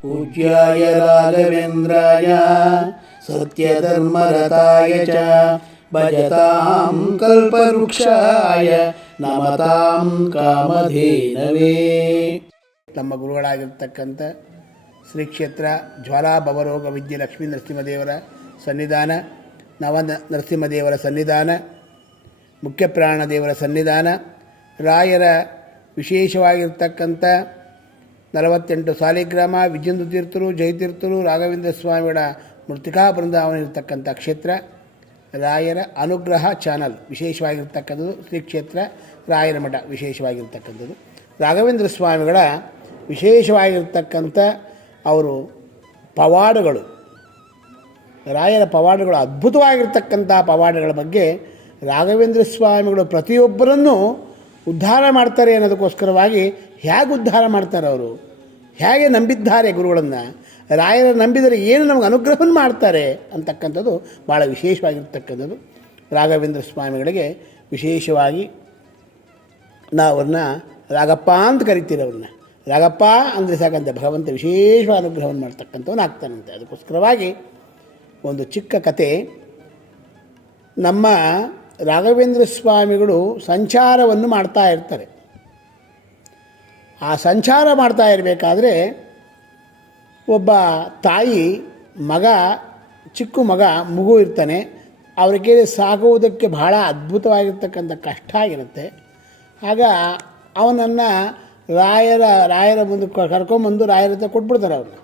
पूज्याय राघवेन्द्राय सत्यधर्मरताय च भजतां कल्पवृक्षाय नमतां कामधेनवे ನಮ್ಮ ಗುರುಗಳಾಗಿರ್ತಕ್ಕಂಥ ಶ್ರೀ ಕ್ಷೇತ್ರ ಜ್ವಾಲಾ ಭವರೋಗ ವಿದ್ಯೆ ಲಕ್ಷ್ಮೀ ನರಸಿಂಹದೇವರ ಸನ್ನಿಧಾನ ನವ ನರಸಿಂಹದೇವರ ಸನ್ನಿಧಾನ ಮುಖ್ಯ ಪ್ರಾಣ ದೇವರ ಸನ್ನಿಧಾನ ರಾಯರ ವಿಶೇಷವಾಗಿರ್ತಕ್ಕಂಥ ನಲವತ್ತೆಂಟು ಸಾಲಿಗ್ರಾಮ ವಿಜೇಂದ್ರ ತೀರ್ಥರು ಜಯತೀರ್ಥರು ರಾಘವೇಂದ್ರ ಸ್ವಾಮಿಗಳ ಮೃತಿಕಾ ಬೃಂದಾವನ ಇರತಕ್ಕಂಥ ಕ್ಷೇತ್ರ, ರಾಯರ ಅನುಗ್ರಹ ಚಾನಲ್ ವಿಶೇಷವಾಗಿರ್ತಕ್ಕಂಥದ್ದು, ಶ್ರೀ ಕ್ಷೇತ್ರ ರಾಯರ ಮಠ ವಿಶೇಷವಾಗಿರ್ತಕ್ಕಂಥದ್ದು. ರಾಘವೇಂದ್ರ ಸ್ವಾಮಿಗಳ ವಿಶೇಷವಾಗಿರ್ತಕ್ಕಂಥ ಅವರು ಪವಾಡಗಳು, ರಾಯರ ಪವಾಡಗಳು ಅದ್ಭುತವಾಗಿರ್ತಕ್ಕಂಥ ಪವಾಡಗಳ ಬಗ್ಗೆ ರಾಘವೇಂದ್ರ ಸ್ವಾಮಿಗಳು ಪ್ರತಿಯೊಬ್ಬರನ್ನು ಉದ್ಧಾರ ಮಾಡ್ತಾರೆ ಅನ್ನೋದಕ್ಕೋಸ್ಕರವಾಗಿ ಹೇಗೆ ಉದ್ಧಾರ ಮಾಡ್ತಾರೆ ಅವರು? ಹೇಗೆ ನಂಬಿದ್ದಾರೆ ಗುರುಗಳನ್ನು? ರಾಯರ ನಂಬಿದರೆ ಏನು ನಮಗೆ ಅನುಗ್ರಹವನ್ನು ಮಾಡ್ತಾರೆ ಅಂತಕ್ಕಂಥದ್ದು ಭಾಳ ವಿಶೇಷವಾಗಿರ್ತಕ್ಕಂಥದ್ದು. ರಾಘವೇಂದ್ರ ಸ್ವಾಮಿಗಳಿಗೆ ವಿಶೇಷವಾಗಿ ನಾವು ಅವ್ರನ್ನ ರಾಗಪ್ಪ ಅಂತ ಕರಿತೀರಿ ಅವ್ರನ್ನ. ರಾಗಪ್ಪ ಅಂದರೆ ಸಾಕಂತ ಭಗವಂತ ವಿಶೇಷ ಅನುಗ್ರಹವನ್ನು ಮಾಡ್ತಕ್ಕಂಥವನು ಆಗ್ತಾನಂತೆ ಅದಕ್ಕೋಸ್ಕರವಾಗಿ ಒಂದು ಚಿಕ್ಕ ಕತೆ ನಮ್ಮ ರಾಘವೇಂದ್ರ ಸ್ವಾಮಿಗಳು ಸಂಚಾರವನ್ನು ಮಾಡ್ತಾ ಇರ್ತಾರೆ. ಆ ಸಂಚಾರ ಮಾಡ್ತಾ ಇರಬೇಕಾದ್ರೆ ಒಬ್ಬ ತಾಯಿ, ಮಗ, ಚಿಕ್ಕ ಮಗ, ಮಗು ಇರ್ತಾನೆ. ಅವರಿಗೆ ಸಾಗುವುದಕ್ಕೆ ಬಹಳ ಅದ್ಭುತವಾಗಿರ್ತಕ್ಕಂಥ ಕಷ್ಟ ಆಗಿರುತ್ತೆ. ಆಗ ಅವನನ್ನು ರಾಯರ ರಾಯರ ಮುಂದೆ ಕರ್ಕೊಂಬಂದು ರಾಯರ ಹತ್ರ ಕೊಟ್ಬಿಡ್ತಾರೆ ಅವ್ರನ್ನ.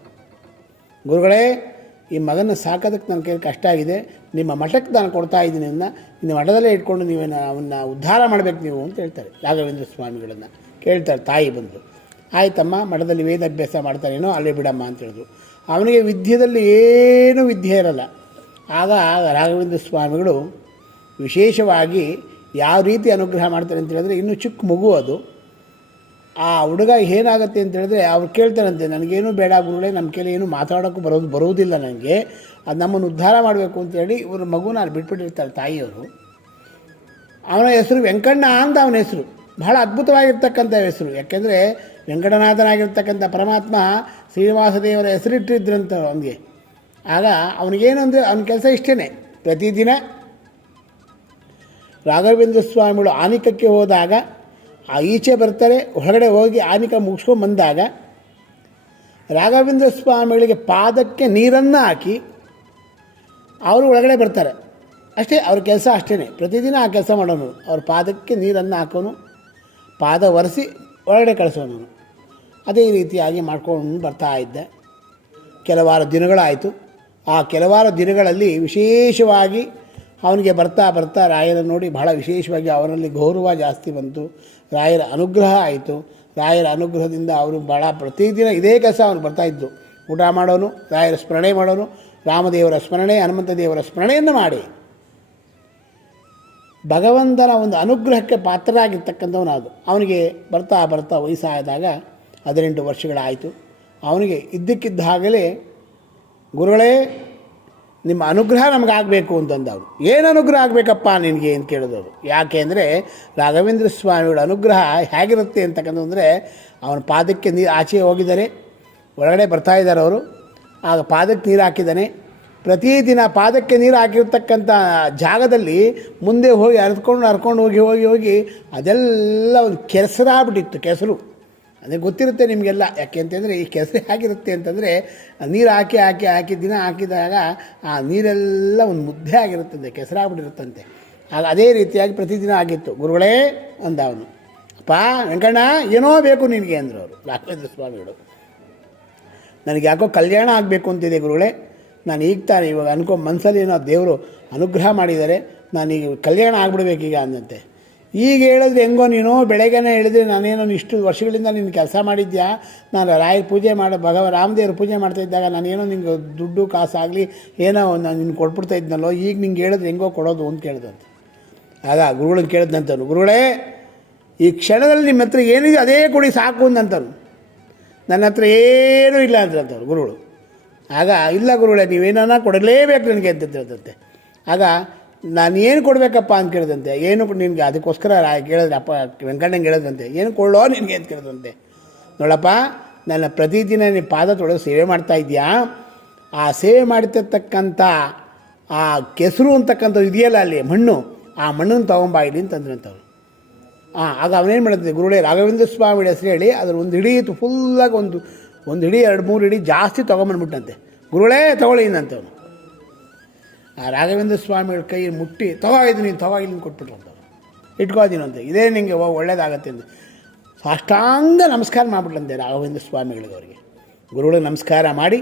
ಗುರುಗಳೇ ಈ ಮಗನ ಸಾಕೋದಕ್ಕೆ ನನ್ನ ಕೈಲಿ ಕಷ್ಟ ಆಗಿದೆ. ನಿಮ್ಮ ಮಠಕ್ಕೆ ನಾನು ಕೊಡ್ತಾ ಇದ್ದೀನಿ ಅನ್ನ ನಿಮ್ಮ ಮಠದಲ್ಲೇ ಇಟ್ಕೊಂಡು ನೀವೇನ ಅವನ್ನ ಉದ್ಧಾರ ಮಾಡಬೇಕು ನೀವು ಅಂತ ಹೇಳ್ತಾರೆ. ರಾಘವೇಂದ್ರ ಸ್ವಾಮಿಗಳನ್ನು ಕೇಳ್ತಾರೆ ತಾಯಿ ಬಂದು. ಆಯ್ತಮ್ಮ, ಮಠದಲ್ಲಿ ವೇದ ಅಭ್ಯಾಸ ಮಾಡ್ತಾರೇನೋ ಅಲ್ಲೇ ಬಿಡಮ್ಮ ಅಂತ ಹೇಳಿದ್ರು. ಅವನಿಗೆ ವಿದ್ಯೆಯಲ್ಲಿ ಏನೂ ವಿದ್ಯೆ ಇರಲ್ಲ. ಆಗ ರಾಘವೇಂದ್ರ ಸ್ವಾಮಿಗಳು ವಿಶೇಷವಾಗಿ ಯಾವ ರೀತಿ ಅನುಗ್ರಹ ಮಾಡ್ತಾರೆ ಅಂತ ಹೇಳಿದ್ರೆ, ಇನ್ನೂ ಚಿಕ್ಕ ಮಗು ಅದು. ಆ ಹುಡುಗ ಏನಾಗುತ್ತೆ ಅಂತ ಹೇಳಿದ್ರೆ ಅವ್ರು ಕೇಳ್ತಾರಂತೆ, ನನಗೇನು ಬೇಡ ಗುರುಗಳೇ ನಮ್ಮ ಕೇಳಿ ಏನು ಮಾತಾಡೋಕ್ಕೂ ಬರೋದು ಬರುವುದಿಲ್ಲ ನನಗೆ ಅದು ನಮ್ಮನ್ನು ಉದ್ಧಾರ ಮಾಡಬೇಕು ಅಂತೇಳಿ ಇವ್ರ ಮಗುನ ಅಲ್ಲಿ ಬಿಟ್ಬಿಟ್ಟಿರ್ತಾರೆ ತಾಯಿಯವರು. ಅವನ ಹೆಸರು ವೆಂಕಣ್ಣ ಅಂತ ಅವನ ಹೆಸರು. ಬಹಳ ಅದ್ಭುತವಾಗಿರ್ತಕ್ಕಂಥ ಹೆಸರು. ಯಾಕೆಂದರೆ ವೆಂಕಟನಾಥನಾಗಿರ್ತಕ್ಕಂಥ ಪರಮಾತ್ಮ ಶ್ರೀನಿವಾಸ ದೇವರ ಹೆಸರಿಟ್ಟಿದ್ರಂತ ಅವನಿಗೆ. ಆಗ ಅವನಿಗೇನು ಅಂದರೆ ಅವನ ಕೆಲಸ ಇಷ್ಟೇ ಪ್ರತಿದಿನ ರಾಘವೇಂದ್ರ ಸ್ವಾಮಿಗಳು ಆನಿಕಕ್ಕೆ ಹೋದಾಗ ಈಚೆ ಬರ್ತಾರೆ, ಹೊರಗಡೆ ಹೋಗಿ ಆನಿಕ ಮುಗಿಸ್ಕೊಂಡು ಬಂದಾಗ ರಾಘವೇಂದ್ರ ಸ್ವಾಮಿಗಳಿಗೆ ಪಾದಕ್ಕೆ ನೀರನ್ನು ಹಾಕಿ ಅವರು ಒಳಗಡೆ ಬರ್ತಾರೆ. ಅಷ್ಟೇ ಅವ್ರ ಕೆಲಸ ಅಷ್ಟೇ ಪ್ರತಿದಿನ ಆ ಕೆಲಸ ಮಾಡೋನು. ಅವ್ರ ಪಾದಕ್ಕೆ ನೀರನ್ನು ಹಾಕೋನು, ಪಾದ ಒರೆಸಿ ಒಳಗಡೆ ಕಳಿಸೋನು. ಅದೇ ರೀತಿಯಾಗಿ ಮಾಡ್ಕೊಂಡು ಬರ್ತಾ ಇದ್ದೆ. ಕೆಲವಾರು ದಿನಗಳಾಯಿತು. ಆ ಕೆಲವಾರು ದಿನಗಳಲ್ಲಿ ವಿಶೇಷವಾಗಿ ಅವನಿಗೆ ಬರ್ತಾ ಬರ್ತಾ ರಾಯರ ನೋಡಿ ಬಹಳ ವಿಶೇಷವಾಗಿ ಅವರಲ್ಲಿ ಗೌರವ ಜಾಸ್ತಿ ಬಂತು. ರಾಯರ ಅನುಗ್ರಹ ಆಯಿತು. ರಾಯರ ಅನುಗ್ರಹದಿಂದ ಅವರು ಭಾಳ ಪ್ರತಿದಿನ ಇದೇ ಕೆಲಸ ಅವನು ಬರ್ತಾಯಿದ್ದು ಊಟ ಮಾಡೋನು, ರಾಯರ ಸ್ಮರಣೆ ಮಾಡೋನು, ರಾಮದೇವರ ಸ್ಮರಣೆ, ಹನುಮಂತ ದೇವರ ಸ್ಮರಣೆಯನ್ನು ಮಾಡಿ. ಭಗವಂತನ ಒಂದು ಅನುಗ್ರಹಕ್ಕೆ ಪಾತ್ರರಾಗಿರ್ತಕ್ಕಂಥವನು ಅದು. ಅವನಿಗೆ ಬರ್ತಾ ಬರ್ತಾ ವಯಸ್ಸಾದಾಗ ಹದಿನೆಂಟು ವರ್ಷಗಳಾಯಿತು. ಅವನಿಗೆ ಇದ್ದಕ್ಕಿದ್ದ ಹಾಗಲೇ ಗುರುಗಳೇ ನಿಮ್ಮ ಅನುಗ್ರಹ ನಮಗಾಗಬೇಕು ಅಂತಂದ ಅವರು ಏನು ಅನುಗ್ರಹ ಆಗಬೇಕಪ್ಪ ನಿನಗೆ ಅಂತ ಕೇಳಿದವರು ಯಾಕೆ ಅಂದರೆ ರಾಘವೇಂದ್ರ ಸ್ವಾಮಿಗಳ ಅನುಗ್ರಹ ಹೇಗಿರುತ್ತೆ ಅಂತಕ್ಕಂಥ ಅಂದರೆ ಅವನ ಪಾದಕ್ಕೆ ನೀರು ಆಚೆ ಹೋಗಿದ್ದಾರೆ, ಒಳಗಡೆ ಬರ್ತಾ ಇದ್ದಾರೆ ಅವರು. ಆಗ ಪಾದಕ್ಕೆ ನೀರು ಹಾಕಿದ್ದಾನೆ. ಪ್ರತಿದಿನ ಪಾದಕ್ಕೆ ನೀರು ಹಾಕಿರ್ತಕ್ಕಂಥ ಜಾಗದಲ್ಲಿ ಮುಂದೆ ಹೋಗಿ ಹರಿದ್ಕೊಂಡು ಹರ್ಕೊಂಡು ಹೋಗಿ ಹೋಗಿ ಹೋಗಿ ಅದೆಲ್ಲ ಒಂದು ಕೆಸರಾಗ್ಬಿಟ್ಟಿತ್ತು, ಕೆಸರು. ಅದೇ ಗೊತ್ತಿರುತ್ತೆ ನಿಮಗೆಲ್ಲ. ಯಾಕೆ ಅಂತಂದರೆ ಈ ಕೆಸರು ಹೇಗಿರುತ್ತೆ ಅಂತಂದರೆ, ನೀರು ಹಾಕಿ ಹಾಕಿ ಹಾಕಿ ದಿನ ಹಾಕಿದಾಗ ಆ ನೀರೆಲ್ಲ ಒಂದು ಮುದ್ದೆ ಆಗಿರುತ್ತದೆ, ಕೆಸರಾಗ್ಬಿಟ್ಟಿರುತ್ತಂತೆ. ಅದೇ ರೀತಿಯಾಗಿ ಪ್ರತಿದಿನ ಆಗಿತ್ತು. ಗುರುಗಳೇ ಅಂದ ಅವನು ಅಪ್ಪ, ವೆಂಕಣ್ಣ, ಏನೋ ಬೇಕು ನಿನಗೆ, ಅಂದರು ಅವರು. ರಾಘವೇಂದ್ರ ಸ್ವಾಮಿಗಳು ನನಗೆ ಯಾಕೋ ಕಲ್ಯಾಣ ಆಗಬೇಕು ಅಂತಿದೆ ಗುರುಗಳೇ. ನಾನು ಈಗ ತಾನೆ ಇವಾಗ ಅನ್ಕೊ ಮನಸ್ಸಲ್ಲಿ ಏನೋ ದೇವರು ಅನುಗ್ರಹ ಮಾಡಿದ್ದಾರೆ. ನಾನೀಗ ಕಲ್ಯಾಣ ಆಗ್ಬಿಡ್ಬೇಕೀಗ ಅಂದಂತೆ. ಈಗ ಹೇಳಿದ್ರೆ ಹೆಂಗೋ ನೀನು, ಬೆಳಗ್ಗೆನೇ ಹೇಳಿದ್ರೆ ನಾನೇನೋ ಇಷ್ಟು ವರ್ಷಗಳಿಂದ ನೀನು ಕೆಲಸ ಮಾಡಿದ್ಯಾ? ನಾನು ರಾಯರ ಪೂಜೆ ಮಾಡೋ, ಭಗವ, ರಾಮದೇವರ ಪೂಜೆ ಮಾಡ್ತಾ ಇದ್ದಾಗ ನಾನೇನೋ ನಿಂಗೆ ದುಡ್ಡು, ಕಾಸಾಗಲಿ, ಏನೋ ನಾನು ನಿನ್ಗೆ ಕೊಟ್ಬಿಡ್ತಾ ಇದ್ನಲ್ಲೋ, ಈಗ ನಿಂಗೆ ಹೇಳಿದ್ರೆ ಹೆಂಗೋ ಕೊಡೋದು ಅಂತ ಕೇಳಿದಂತೆ. ಆಗ ಗುರುಗಳನ್ನ ಕೇಳಿದಂತನು ಗುರುಗಳೇ, ಈ ಕ್ಷಣದಲ್ಲಿ ನಿಮ್ಮ ಹತ್ರ ಏನಿದೆ ಅದೇ ಕೊಡಿ ಸಾಕು ಅಂದಂತನು ನನ್ನ ಹತ್ರ ಏನೂ ಇಲ್ಲ ಅಂತಂತವ್ರು ಗುರುಗಳು. ಆಗ, ಇಲ್ಲ ಗುರುಗಳೇ ನೀವೇನ ಕೊಡಲೇಬೇಕು ನನಗೆ ಅಂತ ಹೇಳ್ತಂತೆ ಆಗ ನಾನು ಏನು ಕೊಡಬೇಕಪ್ಪ ಅಂತ ಕೇಳಿದಂತೆ, ಏನು ನಿನಗೆ ಅದಕ್ಕೋಸ್ಕರ ಕೇಳಿದ್ರೆ, ಅಪ್ಪ ವೆಂಕಣ್ಣಂಗೆ ಹೇಳಿದಂತೆ, ಏನು ಕೊಡೋ ನಿನಗೆ ಅಂತ ಕೇಳಿದಂತೆ. ನೋಡಪ್ಪ, ನನ್ನ ಪ್ರತಿದಿನ ನೀನು ಪಾದ ತೊಳೆದು ಸೇವೆ ಮಾಡ್ತಾ ಇದೆಯಾ ಆ ಸೇವೆ ಮಾಡ್ತಿರ್ತಕ್ಕಂಥ ಆ ಕೆಸರು ಅಂತಕ್ಕಂಥದ್ದು ಇದೆಯಲ್ಲ ಅಲ್ಲಿ, ಮಣ್ಣು, ಆ ಮಣ್ಣನ್ನು ತೊಗೊಂಬಾ ಇಲ್ಲಿ ಅಂತಂದ್ರಂಥವ್ರು ಹಾಂ ಆಗ ಅವನೇನು ಮಾಡಿದ್ದೆ ಗುರುಗಳೇ, ರಾಘವೇಂದ್ರ ಸ್ವಾಮಿ ಹೆಸರು ಹೇಳಿ ಅದ್ರ ಒಂದು ಹಿಡಿ ಫುಲ್ಲಾಗಿ ಒಂದು ಒಂದು ಹಿಡಿ ಎರಡು ಮೂರು ಹಿಡಿ ಜಾಸ್ತಿ ತೊಗೊಂಬಂದ್ಬಿಟ್ಟಂತೆ. ಗುರುಗಳೇ, ತಗೊಳ್ಳಿ ಅವನು ಆ ರಾಘವೇಂದ್ರ ಸ್ವಾಮಿಗಳ ಕೈ ಮುಟ್ಟಿ ತಗೋ ಇದು ನೀನು ತಗೋ ಇಲ್ಲಿ ಕೊಟ್ಬಿಟ್ರಂತವ್ರು ಇಟ್ಕೋದೀನಿ ಅಂತ. ಇದೇ ನಿಮಗೆ ಒಳ್ಳೇದಾಗತ್ತೆ ಅಂತ ಸಾಷ್ಟಾಂಗ ನಮಸ್ಕಾರ ಮಾಡಿಬಿಟ್ರಂತೆ ರಾಘವೇಂದ್ರ ಸ್ವಾಮಿಗಳಿಗೆ ಅವರಿಗೆ. ಗುರುಗಳಿಗೆ ನಮಸ್ಕಾರ ಮಾಡಿ,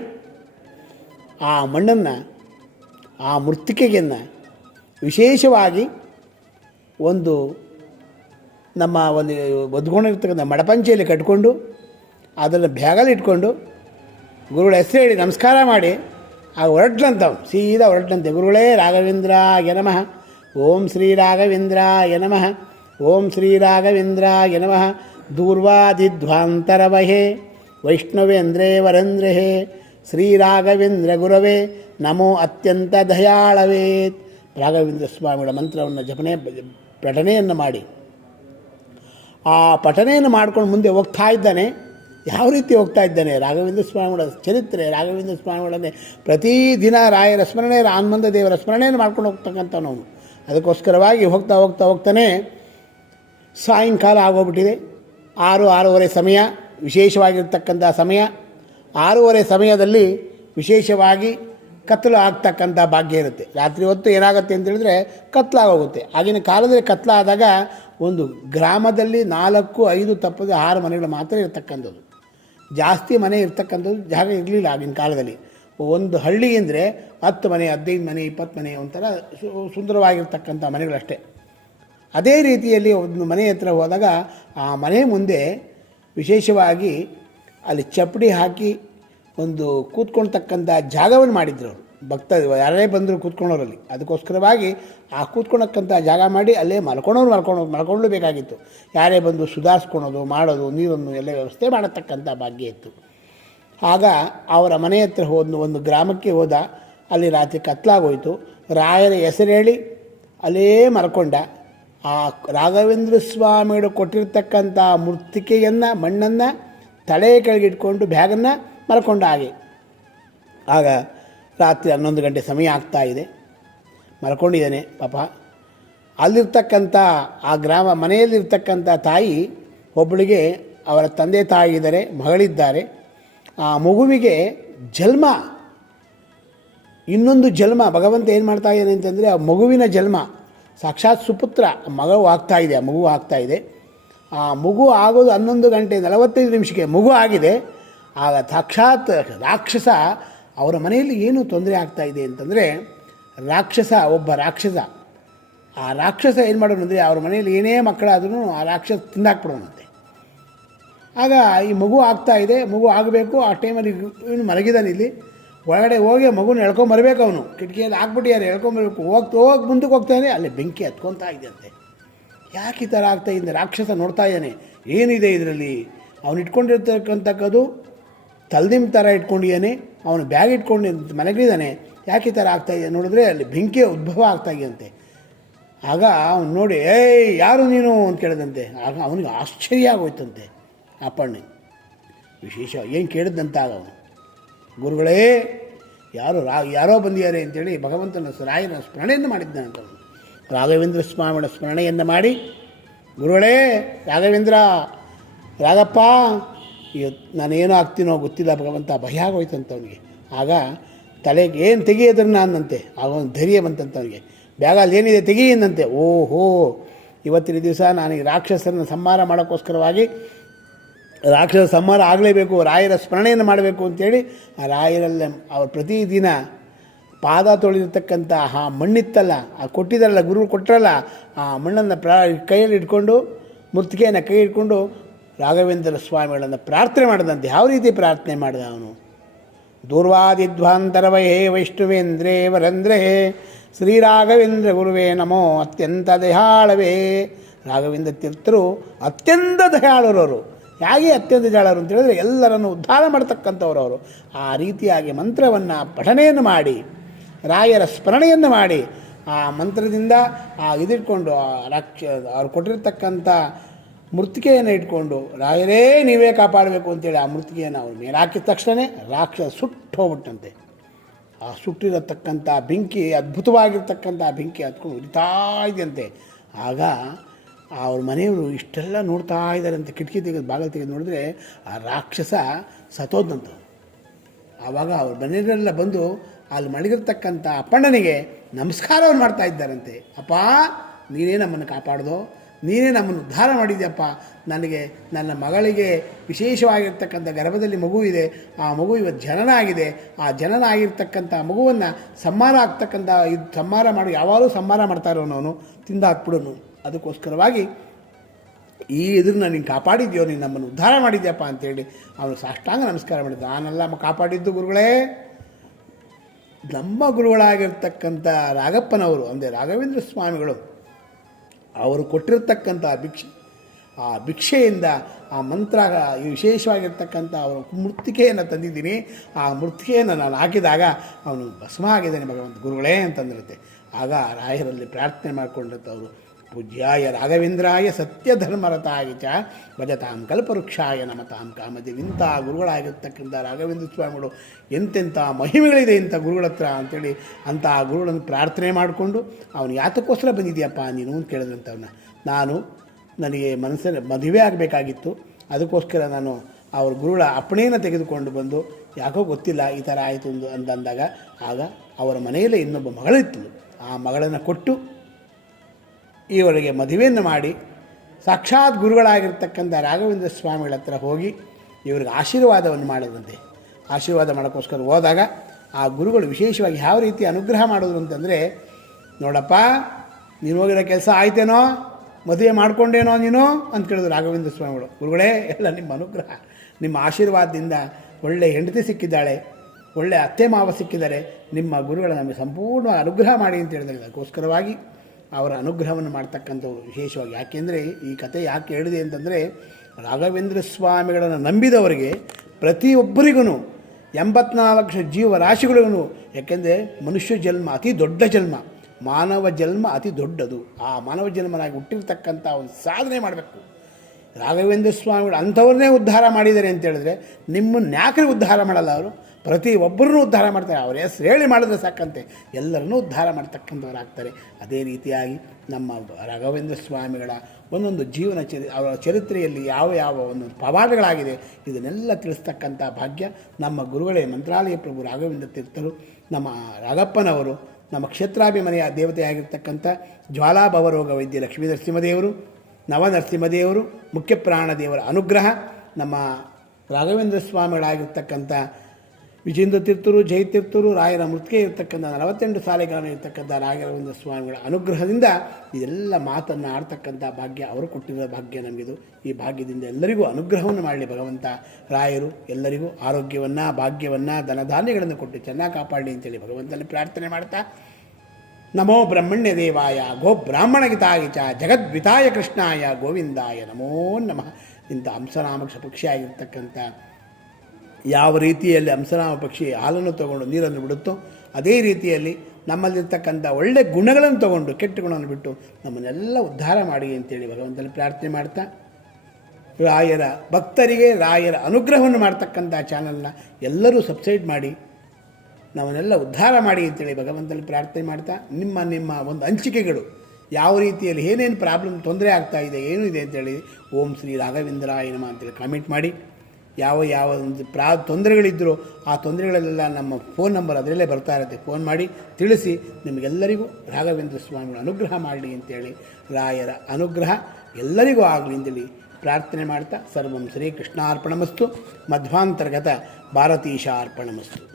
ಆ ಮಣ್ಣನ್ನು, ಆ ಮೃತ್ತಿಕೆಯನ್ನು ವಿಶೇಷವಾಗಿ ಒಂದು ನಮ್ಮ ಒಂದು ಒದ್ಕೊಂಡಿರ್ತಕ್ಕಂಥ ಮಡಪಂಚೆಯಲ್ಲಿ ಕಟ್ಕೊಂಡು, ಅದನ್ನು ಬ್ಯಾಗಲ್ಲಿ ಇಟ್ಕೊಂಡು ಗುರುಗಳ ಹೆಸರು ಹೇಳಿ ನಮಸ್ಕಾರ ಮಾಡಿ ಆಗ ಹೊರಟ್ನಂತವ್ ಸೀದಾ ಹೊರಟ್ನಂತೆ ಗುರುಗಳೇ ರಾಘವೇಂದ್ರ ನಮಃ. ಓಂ ಶ್ರೀ ರಾಘವೇಂದ್ರ ನಮಃ. ಓಂ ಶ್ರೀ ರಾಘವೇಂದ್ರ ನಮಃ. ದೂರ್ವಾದಿಧ್ವಾಂತರವಹೇ ವೈಷ್ಣವೇಂದ್ರೇ ವರೇಂದ್ರ ಹೇ ಶ್ರೀ ರಾಘವೇಂದ್ರ ಗುರವೇ. ನಮೋ ಅತ್ಯಂತ ದಯಾಳವೇತ್ ರಾಘವೇಂದ್ರ ಸ್ವಾಮಿಗಳ ಮಂತ್ರವನ್ನು ಜಪನೆ ಪಠನೆಯನ್ನು ಮಾಡಿ. ಆ ಪಠನೆಯನ್ನು ಮಾಡ್ಕೊಂಡು ಮುಂದೆ ಹೋಗ್ತಾ ಇದ್ದಾನೆ. ಯಾವ ರೀತಿ ಹೋಗ್ತಾ ಇದ್ದಾನೆ? ರಾಘವೇಂದ್ರ ಸ್ವಾಮಿಗಳ ಚರಿತ್ರೆ. ರಾಘವೇಂದ್ರ ಸ್ವಾಮಿಗಳನ್ನೇ ಪ್ರತಿದಿನ ರಾಯರ ಸ್ಮರಣೆ ಆನಂದ ದೇವರ ಸ್ಮರಣೆಯನ್ನು ಮಾಡ್ಕೊಂಡು ಹೋಗ್ತಕ್ಕಂಥವನು ಅದಕ್ಕೋಸ್ಕರವಾಗಿ ಹೋಗ್ತಾ ಹೋಗ್ತಾ ಹೋಗ್ತಾನೆ ಸಾಯಂಕಾಲ ಆಗೋಗ್ಬಿಟ್ಟಿದೆ. ಆರು, ಆರೂವರೆ ಸಮಯ, ವಿಶೇಷವಾಗಿರ್ತಕ್ಕಂಥ ಸಮಯ. ಆರೂವರೆ ಸಮಯದಲ್ಲಿ ವಿಶೇಷವಾಗಿ ಕತ್ತಲು ಆಗ್ತಕ್ಕಂಥ ಭಾಗ್ಯ ಇರುತ್ತೆ. ರಾತ್ರಿ ಹೊತ್ತು ಏನಾಗುತ್ತೆ ಅಂತ ಹೇಳಿದ್ರೆ ಕತ್ಲಾಗೋಗುತ್ತೆ ಆಗಿನ ಕಾಲದಲ್ಲಿ ಕತ್ಲಾದಾಗ ಒಂದು ಗ್ರಾಮದಲ್ಲಿ ನಾಲ್ಕು, ಐದು ತಪ್ಪದೆ ಆರು ಮನೆಗಳು ಮಾತ್ರ ಇರ್ತಕ್ಕಂಥದ್ದು. ಜಾಸ್ತಿ ಮನೆ ಇರ್ತಕ್ಕಂಥದ್ದು ಜಾಗ ಇರಲಿಲ್ಲ ಆಗಿನ ಕಾಲದಲ್ಲಿ. ಒಂದು ಹಳ್ಳಿ ಅಂದರೆ ಹತ್ತು ಮನೆ, ಹದಿನೈದು ಮನೆ, ಇಪ್ಪತ್ತು ಮನೆ ಒಂಥರ ಸುಂದರವಾಗಿರ್ತಕ್ಕಂಥ ಮನೆಗಳಷ್ಟೇ. ಅದೇ ರೀತಿಯಲ್ಲಿ ಒಂದು ಮನೆ ಹತ್ರ ಹೋದಾಗ ಆ ಮನೆ ಮುಂದೆ ವಿಶೇಷವಾಗಿ ಅಲ್ಲಿ ಚಪ್ಪಡಿ ಹಾಕಿ ಒಂದು ಕೂತ್ಕೊಳ್ತಕ್ಕಂಥ ಜಾಗವನ್ನು ಮಾಡಿದ್ರು. ಅವರು ಭಕ್ತ ಯಾರೇ ಬಂದರೂ ಕೂತ್ಕೊಳ್ಳೋರಲ್ಲಿ. ಅದಕ್ಕೋಸ್ಕರವಾಗಿ ಆ ಕೂತ್ಕೊಳಕ್ಕಂಥ ಜಾಗ ಮಾಡಿ ಅಲ್ಲೇ ಮಲ್ಕೊಳೋರು ಮಲ್ಕೊಂಡು ಮಲ್ಕೊಳ್ಳಬೇಕಾಗಿತ್ತು. ಯಾರೇ ಬಂದು ಸುಧಾರಿಸ್ಕೊಳೋದು, ಮಾಡೋದು, ನೀರನ್ನು ಎಲ್ಲ ವ್ಯವಸ್ಥೆ ಮಾಡತಕ್ಕಂಥ ಭಾಗ್ಯ ಇತ್ತು. ಆಗ ಅವರ ಮನೆ ಹತ್ರ ಹೋದ ಒಂದು ಗ್ರಾಮಕ್ಕೆ ಹೋದ. ಅಲ್ಲಿ ರಾತ್ರಿ ಕತ್ಲಾಗೋಯಿತು. ರಾಯರ ಹೆಸರು ಹೇಳಿ ಅಲ್ಲೇ ಮಲ್ಕೊಂಡ ಆ ರಾಘವೇಂದ್ರ ಸ್ವಾಮಿಗಳು ಕೊಟ್ಟಿರ್ತಕ್ಕಂಥ ಮೃತ್ತಿಕೆಯನ್ನು ಮಣ್ಣನ್ನು ತಲೆ ಕೆಳಗಿಟ್ಕೊಂಡು ಬ್ಯಾಗನ್ನು ಮಲ್ಕೊಂಡ ಹಾಗೆ. ಆಗ ರಾತ್ರಿ ಹನ್ನೊಂದು ಗಂಟೆ ಸಮಯ ಆಗ್ತಾ ಇದೆ. ಮಲ್ಕೊಂಡಿದ್ದಾನೆ, ಪಾಪ. ಅಲ್ಲಿರ್ತಕ್ಕಂಥ, ಆ ಗ್ರಾಮ ಮನೆಯಲ್ಲಿರ್ತಕ್ಕಂಥ ತಾಯಿ ಒಬ್ಬಳಿಗೆ, ಅವರ ತಂದೆ ತಾಯಿ ಇದ್ದಾರೆ, ಮಗಳಿದ್ದಾರೆ. ಆ ಮಗುವಿಗೆ ಜನ್ಮ, ಇನ್ನೊಂದು ಜನ್ಮ, ಭಗವಂತ ಏನು ಮಾಡ್ತಾ ಇದ್ದಾನೆ ಅಂತಂದರೆ, ಆ ಮಗುವಿನ ಜನ್ಮ, ಸಾಕ್ಷಾತ್ ಸುಪುತ್ರ ಮಗು ಆಗ್ತಾ ಇದೆ, ಆ ಮಗು ಆಗ್ತಾ ಇದೆ. ಆ ಮಗು ಆಗೋದು ಹನ್ನೊಂದು ಗಂಟೆ ನಲವತ್ತೈದು ನಿಮಿಷಕ್ಕೆ ಮಗು ಆಗಿದೆ. ಆಗ ಸಾಕ್ಷಾತ್ ರಾಕ್ಷಸ ಅವರ ಮನೆಯಲ್ಲಿ ಏನು ತೊಂದರೆ ಆಗ್ತಾ ಇದೆ ಅಂತಂದರೆ ರಾಕ್ಷಸ, ಒಬ್ಬ ರಾಕ್ಷಸ. ಆ ರಾಕ್ಷಸ ಏನು ಮಾಡೋನು ಅಂದರೆ ಅವ್ರ ಮನೆಯಲ್ಲಿ ಏನೇ ಮಕ್ಕಳಾದ್ರೂ ಆ ರಾಕ್ಷಸ ತಿಂದಾಕ್ಬಿಡೋನಂತೆ. ಆಗ ಈ ಮಗು ಆಗ್ತಾ ಇದೆ, ಮಗು ಆಗಬೇಕು, ಆ ಟೈಮಲ್ಲಿ ಇವನು ಮಲಗಿದಾನೆ ಇಲ್ಲಿ. ಒಳಗಡೆ ಹೋಗಿ ಮಗುನ ಎಳ್ಕೊಂಬರ್ಬೇಕು ಅವನು. ಕಿಟಕಿಯಲ್ಲಿ ಹಾಕ್ಬಿಟ್ಟಿದ್ದಾರೆ ಎಳ್ಕೊಂಬರ್ಬೇಕು ಹೋಗ್ತಾ ಹೋಗಿ ಮುಂದಕ್ಕೆ ಹೋಗ್ತಾನೆ ಅಲ್ಲಿ ಬೆಂಕಿ ಹತ್ಕೊತಾ ಇದೆಯಂತೆ ಯಾಕೆ ಈ ಥರ ಆಗ್ತಾ ಇದೆ? ರಾಕ್ಷಸ ನೋಡ್ತಾ ಇದ್ದಾನೆ ಏನಿದೆ ಇದರಲ್ಲಿ? ಅವನು ಇಟ್ಕೊಂಡಿರ್ತಕ್ಕಂಥಕ್ಕದು ತಲ್ದಿಮ್ ಥರ ಇಟ್ಕೊಂಡಿದ್ದಾನೆ, ಅವನು ಬ್ಯಾಗ್ ಇಟ್ಕೊಂಡು ಮಲಗಿದ್ದಾನೆ. ಯಾಕೆ ಈ ಥರ ಆಗ್ತಾಯಿದೆ ನೋಡಿದ್ರೆ ಅಲ್ಲಿ ಬೆಂಕಿ ಉದ್ಭವ ಆಗ್ತಾಯಿದೆಯಂತೆ ಆಗ ಅವನು ನೋಡಿ, ಏಯ್, ಯಾರು ನೀನು? ಅಂತ ಕೇಳಿದಂತೆ. ಆಗ ಅವನಿಗೆ ಆಶ್ಚರ್ಯ ಆಗೋಯ್ತಂತೆ ಅಪ್ಪಣ್ಣೆ. ವಿಶೇಷ, ಏನು ಕೇಳಿದಂತ ಆಗ ಅವನು. ಗುರುಗಳೇ, ಯಾರು ರಾ, ಯಾರೋ ಬಂದಿದ್ದಾರೆ ಅಂತೇಳಿ ಭಗವಂತನ ರಾಯನ ಸ್ಮರಣೆಯನ್ನು ಮಾಡಿದ್ದಾನಂತ ಅವನು. ರಾಘವೇಂದ್ರ ಸ್ವಾಮಿಯ ಸ್ಮರಣೆಯನ್ನು ಮಾಡಿ, ಗುರುಗಳೇ, ರಾಘವೇಂದ್ರ ಇವತ್ತು ನಾನೇನು ಆಗ್ತೀನೋ ಗೊತ್ತಿಲ್ಲ, ಭಗವಂತ ಭಯ ಆಗೋಯ್ತಂತ ಅವನಿಗೆ ಆಗ ತಲೆಗೆ ಏನು ತೆಗಿಯೋದ್ರ ನಾನಂತೆ ಆಗ ಒಂದು ಧೈರ್ಯ ಬಂತಂತ ಅವನಿಗೆ ಬ್ಯಾಗಲ್ಲಿ ಏನಿದೆ ತೆಗೆಯಿಂದಂತೆ ಓಹೋ, ಇವತ್ತಿನ ದಿವಸ ನನಗೆ ರಾಕ್ಷಸರನ್ನು ಸಂಹಾರ ಮಾಡೋಕ್ಕೋಸ್ಕರವಾಗಿ ರಾಕ್ಷಸ ಸಂಹಾರ ಆಗಲೇಬೇಕು, ರಾಯರ ಸ್ಮರಣೆಯನ್ನು ಮಾಡಬೇಕು ಅಂತೇಳಿ ಆ ರಾಯರಲ್ಲೇ ಅವ್ರು ಪ್ರತಿದಿನ ಪಾದ ತೊಳೆದಿರ್ತಕ್ಕಂಥ ಆ ಮಣ್ಣಿತ್ತಲ್ಲ, ಆ ಕೊಟ್ಟಿದ್ದಾರಲ್ಲ ಗುರು ಕೊಟ್ಟರಲ್ಲ ಆ ಮಣ್ಣನ್ನು ಪ್ರ, ಕೈಯಲ್ಲಿ ಇಟ್ಕೊಂಡು ಮುತ್ತಿಗೆಯನ್ನು ಕೈ ಇಟ್ಕೊಂಡು ರಾಘವೇಂದ್ರ ಸ್ವಾಮಿಗಳನ್ನು ಪ್ರಾರ್ಥನೆ ಮಾಡಿದಂತೆ ಯಾವ ರೀತಿ ಪ್ರಾರ್ಥನೆ ಮಾಡಿದ ಅವನು? ದೂರ್ವಾದಿಧ್ವಾಂತರವೇ ವೈಷ್ಣುವೇಂದ್ರೇ ವರಂದ್ರೇ, ಶ್ರೀರಾಘವೇಂದ್ರ ಗುರುವೇ ನಮೋ, ಅತ್ಯಂತ ದಯಾಳವೇ. ರಾಘವೇಂದ್ರ ತೀರ್ಥರು ಅತ್ಯಂತ ದಯಾಳರವರು. ಹೇಗೆ ಅತ್ಯಂತ ದಯಾಳರು ಅಂತ ಹೇಳಿದ್ರೆ ಎಲ್ಲರನ್ನು ಉದ್ಧಾರ ಮಾಡ್ತಕ್ಕಂಥವ್ರು ಅವರು. ಆ ರೀತಿಯಾಗಿ ಮಂತ್ರವನ್ನು ಪಠನೆಯನ್ನು ಮಾಡಿ, ರಾಯರ ಸ್ಮರಣೆಯನ್ನು ಮಾಡಿ, ಆ ಮಂತ್ರದಿಂದ ಆ ಇದಿಟ್ಕೊಂಡು ಆ ರಾಕ್ಷ ಅವ್ರು ಕೊಟ್ಟಿರ್ತಕ್ಕಂಥ ಮೃತ್ತಿಕೆಯನ್ನು ಇಟ್ಕೊಂಡು, ರಾಯರೇ, ನೀವೇ ಕಾಪಾಡಬೇಕು ಅಂತೇಳಿ ಆ ಮೃತ್ಕೆಯನ್ನು ಅವ್ರ ಮೇಲೆ ಹಾಕಿದ ತಕ್ಷಣವೇ ರಾಕ್ಷಸ ಸುಟ್ಟು ಹೋಗ್ಬಿಟ್ಟಂತೆ. ಆ ಸುಟ್ಟಿರತಕ್ಕಂಥ ಬೆಂಕಿ ಅದ್ಭುತವಾಗಿರ್ತಕ್ಕಂಥ ಬೆಂಕಿ ಹತ್ಕೊಂಡು ಉರಿತಾ ಇದೆಯಂತೆ. ಆಗ ಅವ್ರ ಮನೆಯವರು ಇಷ್ಟೆಲ್ಲ ನೋಡ್ತಾ ಇದ್ದಾರೆ ಅಂತ ಕಿಟಕಿ ತೆಗೆದು, ಬಾಗಿಲು ತೆಗೆದು ನೋಡಿದ್ರೆ ಆ ರಾಕ್ಷಸ ಸತ್ತೋದಂತ ಆವಾಗ ಅವ್ರ ಮನೆಯವರೆಲ್ಲ ಬಂದು ಅಲ್ಲಿ ಮಡಗಿರ್ತಕ್ಕಂಥ ಅಪ್ಪಣ್ಣನಿಗೆ ನಮಸ್ಕಾರವನ್ನು ಮಾಡ್ತಾ ಇದ್ದಾರಂತೆ. ಅಪ್ಪ, ನೀನೇ ನಮ್ಮನ್ನು ಕಾಪಾಡ್ದೋ? ನೀನೇ ನಮ್ಮನ್ನು ಉದ್ಧಾರ ಮಾಡಿದ್ಯಪ್ಪ. ನನಗೆ ನನ್ನ ಮಗಳಿಗೆ ವಿಶೇಷವಾಗಿರ್ತಕ್ಕಂಥ ಗರ್ಭದಲ್ಲಿ ಮಗು ಇದೆ. ಆ ಮಗು ಇವತ್ತು ಜನನ ಆಗಿದೆ ಆ ಜನನ ಆಗಿರ್ತಕ್ಕಂಥ ಮಗುವನ್ನು ಸಂಹಾರ ಆಗ್ತಕ್ಕಂಥ ಇದು ಸಂಹಾರ ಮಾಡಿ, ಯಾವಾಗಲೂ ಸಂಹಾರ ಮಾಡ್ತಾ ಇರೋನು ಅವನು ತಿಂದಾಕ್ಬಿಡೋನು. ಅದಕ್ಕೋಸ್ಕರವಾಗಿ ಈ ನಾನು ನೀನು ಕಾಪಾಡಿದ್ಯೋ, ನೀನು ನಮ್ಮನ್ನು ಉದ್ಧಾರ ಮಾಡಿದ್ಯಪ್ಪ ಅಂತೇಳಿ ಅವನು ಸಾಷ್ಟಾಂಗ ನಮಸ್ಕಾರ ಮಾಡಿದ್ದ. ನಾನೆಲ್ಲ ಕಾಪಾಡಿದ್ದು ಗುರುಗಳೇ. ನಮ್ಮ ಗುರುಗಳಾಗಿರ್ತಕ್ಕಂಥ ರಾಗಪ್ಪನವರು ಅಂದರೆ ರಾಘವೇಂದ್ರ ಸ್ವಾಮಿಗಳು ಅವರು ಕೊಟ್ಟಿರತಕ್ಕಂಥ ಭಿಕ್ಷೆ, ಆ ಭಿಕ್ಷೆಯಿಂದ ಆ ಮಂತ್ರ ವಿಶೇಷವಾಗಿರ್ತಕ್ಕಂಥ ಅವರ ಮೃತ್ತಿಕೆಯನ್ನು ತಂದಿದ್ದೀನಿ. ಆ ಮೃತ್ತಿಕೆಯನ್ನು ನಾನು ಹಾಕಿದಾಗ ಅವನು ಭಸ್ಮ ಆಗಿದ್ದಾನೆ ಭಗವಂತ ಗುರುಗಳೇ ಅಂತಂದಿರುತ್ತೆ. ಆಗ ರಾಯರಲ್ಲಿ ಪ್ರಾರ್ಥನೆ ಮಾಡಿಕೊಂಡಿರ್ತ ಅವರು ಪೂಜ್ಯಾಯ ರಾಘವೇಂದ್ರಾಯ ಸತ್ಯಧರ್ಮರತಾಯ ಚ ಭಜತಾಂ ಕಲ್ಪವೃಕ್ಷಾಯ ನಮತಾಂ ಕಾಮದೇವಿ ಇಂಥ ಗುರುಗಳಾಗಿರ್ತಕ್ಕಂಥ ರಾಘವೇಂದ್ರ ಸ್ವಾಮಿಗಳು ಎಂತೆಂಥ ಮಹಿಮೆಗಳಿದೆ ಇಂಥ ಗುರುಗಳ ಹತ್ರ ಅಂತೇಳಿ ಅಂಥ ಗುರುಗಳನ್ನು ಪ್ರಾರ್ಥನೆ ಮಾಡಿಕೊಂಡು, ಅವನು ಯಾತಕ್ಕೋಸ್ಕರ ಬಂದಿದೆಯಪ್ಪ ನೀನು? ಅಂತ ಕೇಳಿದಂಥವನ್ನ ನಾನು ನನಗೆ ಮನಸ್ಸಲ್ಲಿ ಮದುವೆ ಆಗಬೇಕಾಗಿತ್ತು. ಅದಕ್ಕೋಸ್ಕರ ನಾನು ಅವ್ರ ಗುರುಗಳ ಅಪ್ಪಣೆಯನ್ನು ತೆಗೆದುಕೊಂಡು ಬಂದು, ಯಾಕೋ ಗೊತ್ತಿಲ್ಲ ಈ ಥರ ಆಯಿತು ಅಂದು ಅಂದಾಗ ಆಗ ಅವರ ಮನೆಯಲ್ಲೇ ಇನ್ನೊಬ್ಬ ಮಗಳಿತ್ತು. ಆ ಮಗಳನ್ನು ಕೊಟ್ಟು ಇವರಿಗೆ ಮದುವೆಯನ್ನು ಮಾಡಿ ಸಾಕ್ಷಾತ್ ಗುರುಗಳಾಗಿರ್ತಕ್ಕಂಥ ರಾಘವೇಂದ್ರ ಸ್ವಾಮಿಗಳ ಹತ್ರ ಹೋಗಿ ಇವ್ರಿಗೆ ಆಶೀರ್ವಾದವನ್ನು ಮಾಡಿದಂತೆ. ಆಶೀರ್ವಾದ ಮಾಡೋಕ್ಕೋಸ್ಕರ ಹೋದಾಗ ಆ ಗುರುಗಳು ವಿಶೇಷವಾಗಿ ಯಾವ ರೀತಿ ಅನುಗ್ರಹ ಮಾಡೋದು ಅಂತಂದರೆ, ನೋಡಪ್ಪ, ನೀನು ಹೋಗಿರೋ ಕೆಲಸ ಆಯ್ತೇನೋ, ಮದುವೆ ಮಾಡ್ಕೊಂಡೇನೋ ನೀನು ಅಂತ ಕೇಳಿದ್ರು ರಾಘವೇಂದ್ರ ಸ್ವಾಮಿಗಳು. ಗುರುಗಳೇ, ಎಲ್ಲ ನಿಮ್ಮ ಅನುಗ್ರಹ, ನಿಮ್ಮ ಆಶೀರ್ವಾದದಿಂದ ಒಳ್ಳೆ ಹೆಂಡತಿ ಸಿಕ್ಕಿದ್ದಾಳೆ, ಒಳ್ಳೆ ಅತ್ತೆ ಮಾವ ಸಿಕ್ಕಿದ್ದಾರೆ, ನಿಮ್ಮ ಗುರುಗಳ ನಮಗೆ ಸಂಪೂರ್ಣ ಅನುಗ್ರಹ ಮಾಡಿ ಅಂತ ಹೇಳಿದಾಗ ಅದಕ್ಕೋಸ್ಕರವಾಗಿ ಅವರ ಅನುಗ್ರಹವನ್ನು ಮಾಡ್ತಕ್ಕಂಥವು ವಿಶೇಷವಾಗಿ. ಯಾಕೆಂದರೆ ಈ ಕತೆ ಯಾಕೆ ಹೇಳಿದೆ ಅಂತಂದರೆ, ರಾಘವೇಂದ್ರ ಸ್ವಾಮಿಗಳನ್ನು ನಂಬಿದವರಿಗೆ ಪ್ರತಿಯೊಬ್ಬರಿಗೂ ಎಂಬತ್ನಾಲ್ಕು ಲಕ್ಷ ಜೀವರಾಶಿಗಳಿಗೂ ಯಾಕೆಂದರೆ ಮನುಷ್ಯ ಜನ್ಮ ಅತಿ ದೊಡ್ಡ ಜನ್ಮ, ಮಾನವ ಜನ್ಮ ಅತಿ ದೊಡ್ಡದು. ಆ ಮಾನವ ಜನ್ಮನಾಗಿ ಹುಟ್ಟಿರ್ತಕ್ಕಂಥ ಒಂದು ಸಾಧನೆ ಮಾಡಬೇಕು. ರಾಘವೇಂದ್ರ ಸ್ವಾಮಿಗಳು ಅಂಥವ್ರನ್ನೇ ಉದ್ಧಾರ ಮಾಡಿದ್ದಾರೆ ಅಂತ ಹೇಳಿದ್ರೆ ನಿಮ್ಮನ್ನು ಯಾಕೆ ಉದ್ಧಾರ ಮಾಡಲ್ಲ ಅವರು? ಪ್ರತಿ ಒಬ್ಬರನ್ನೂ ಉದ್ಧಾರ ಮಾಡ್ತಾರೆ. ಅವರೇ ಹೇಳಿ ಮಾಡಿದ್ರೆ ಸಾಕಂತೆ. ಎಲ್ಲರನ್ನೂ ಉದ್ಧಾರ ಮಾಡ್ತಕ್ಕಂಥವ್ರಾಗ್ತಾರೆ. ಅದೇ ರೀತಿಯಾಗಿ ನಮ್ಮ ರಾಘವೇಂದ್ರ ಸ್ವಾಮಿಗಳ ಒಂದೊಂದು ಜೀವನ ಚರಿ, ಅವರ ಚರಿತ್ರೆಯಲ್ಲಿ ಯಾವ ಯಾವ ಒಂದೊಂದು ಪವಾಡಗಳಾಗಿದೆ, ಇದನ್ನೆಲ್ಲ ತಿಳಿಸ್ತಕ್ಕಂಥ ಭಾಗ್ಯ ನಮ್ಮ ಗುರುಗಳೇ ಮಂತ್ರಾಲಯ ಪ್ರಭು ರಾಘವೇಂದ್ರ ತೀರ್ಥರು, ನಮ್ಮ ರಾಘಪ್ಪನವರು, ನಮ್ಮ ಕ್ಷೇತ್ರಾಭಿಮನೆಯ ದೇವತೆಯಾಗಿರ್ತಕ್ಕಂಥ ಜ್ವಾಲಾಭವರೋಗ ವೈದ್ಯ ಲಕ್ಷ್ಮೀ ನರಸಿಂಹದೇವರು ನವನರಸಿಂಹದೇವರು ಮುಖ್ಯ ಪ್ರಾಣದೇವರ ಅನುಗ್ರಹ, ನಮ್ಮ ರಾಘವೇಂದ್ರ ಸ್ವಾಮಿಗಳಾಗಿರ್ತಕ್ಕಂಥ ವಿಜೇಂದ್ರ ತೀರ್ಥರು ಜಯತೀರ್ಥರು ರಾಯರ ಮೃತ್ಕೆ ಇರತಕ್ಕಂಥ ನಲವತ್ತೆಂಟು ಸಾಲೆಗಳನ್ನು ಇರ್ತಕ್ಕಂಥ ರಾಘವೇಂದ್ರ ಸ್ವಾಮಿಗಳ ಅನುಗ್ರಹದಿಂದ ಇದೆಲ್ಲ ಮಾತನ್ನು ಆಡ್ತಕ್ಕಂಥ ಭಾಗ್ಯ ಅವರು ಕೊಟ್ಟಿರೋ ಭಾಗ್ಯ ನಮಗಿದು. ಈ ಭಾಗ್ಯದಿಂದ ಎಲ್ಲರಿಗೂ ಅನುಗ್ರಹವನ್ನು ಮಾಡಲಿ ಭಗವಂತ. ರಾಯರು ಎಲ್ಲರಿಗೂ ಆರೋಗ್ಯವನ್ನು, ಭಾಗ್ಯವನ್ನು, ಧನಧಾನ್ಯಗಳನ್ನು ಕೊಟ್ಟು ಚೆನ್ನಾಗಿ ಕಾಪಾಡಲಿ ಅಂತೇಳಿ ಭಗವಂತನ ಪ್ರಾರ್ಥನೆ ಮಾಡ್ತಾ ನಮೋ ಬ್ರಹ್ಮಣ್ಯ ದೇವಾಯ ಗೋ ಬ್ರಾಹ್ಮಣಗಿತಾಯ ಚ, ಜಗದ್ವಿತಾಯ ಕೃಷ್ಣಾಯ, ಗೋವಿಂದಾಯ ನಮೋ ನಮಃ. ಇಂಥ ಹಂಸನಾಮ ಪಕ್ಷಿಯಾಗಿರ್ತಕ್ಕಂಥ ಯಾವ ರೀತಿಯಲ್ಲಿ ಹಂಸನಾಮ ಪಕ್ಷಿ ಹಾಲನ್ನು ತಗೊಂಡು ನೀರನ್ನು ಬಿಡುತ್ತೋ, ಅದೇ ರೀತಿಯಲ್ಲಿ ನಮ್ಮಲ್ಲಿರ್ತಕ್ಕಂಥ ಒಳ್ಳೆ ಗುಣಗಳನ್ನು ತಗೊಂಡು ಕೆಟ್ಟ ಗುಣವನ್ನು ಬಿಟ್ಟು ನಮ್ಮನ್ನೆಲ್ಲ ಉದ್ಧಾರ ಮಾಡಿ ಅಂತೇಳಿ ಭಗವಂತನ ಪ್ರಾರ್ಥನೆ ಮಾಡ್ತಾ, ರಾಯರ ಭಕ್ತರಿಗೆ ರಾಯರ ಅನುಗ್ರಹವನ್ನು ಮಾಡ್ತಕ್ಕಂಥ ಚಾನಲ್ನ ಎಲ್ಲರೂ ಸಬ್ಸ್ಕ್ರೈಬ್ ಮಾಡಿ. ನಮ್ಮನ್ನೆಲ್ಲ ಉದ್ಧಾರ ಮಾಡಿ ಅಂತೇಳಿ ಭಗವಂತನಲ್ಲಿ ಪ್ರಾರ್ಥನೆ ಮಾಡ್ತಾ ನಿಮ್ಮ ನಿಮ್ಮ ಒಂದು ಹಂಚಿಕೆಗಳು ಯಾವ ರೀತಿಯಲ್ಲಿ ಏನೇನು ಪ್ರಾಬ್ಲಮ್ ತೊಂದರೆ ಆಗ್ತಾ ಇದೆ, ಏನು ಇದೆ ಅಂತೇಳಿ ಓಂ ಶ್ರೀ ರಾಘವೇಂದ್ರ ಏನಮ್ಮ ಅಂತೇಳಿ ಕಾಮೆಂಟ್ ಮಾಡಿ. ಯಾವ ಯಾವ ಒಂದು ಪ್ರಾ ತೊಂದರೆಗಳಿದ್ದರೂ ಆ ತೊಂದರೆಗಳೆಲ್ಲ ನಮ್ಮ ಫೋನ್ ನಂಬರ್ ಅದರಲ್ಲೇ ಬರ್ತಾ ಇರುತ್ತೆ. ಫೋನ್ ಮಾಡಿ ತಿಳಿಸಿ ನಿಮಗೆಲ್ಲರಿಗೂ ರಾಘವೇಂದ್ರ ಸ್ವಾಮಿಗಳ ಅನುಗ್ರಹ ಮಾಡಲಿ ಅಂತೇಳಿ ರಾಯರ ಅನುಗ್ರಹ ಎಲ್ಲರಿಗೂ ಆಗಲಿ ಅಂತೇಳಿ ಪ್ರಾರ್ಥನೆ ಮಾಡ್ತಾ ಸರ್ವಂ ಶ್ರೀ ಕೃಷ್ಣಾರ್ಪಣಮಸ್ತು ಮಧ್ವಾಂತರ್ಗತ ಭಾರತೀಶಾರ್ಪಣಮಸ್ತು.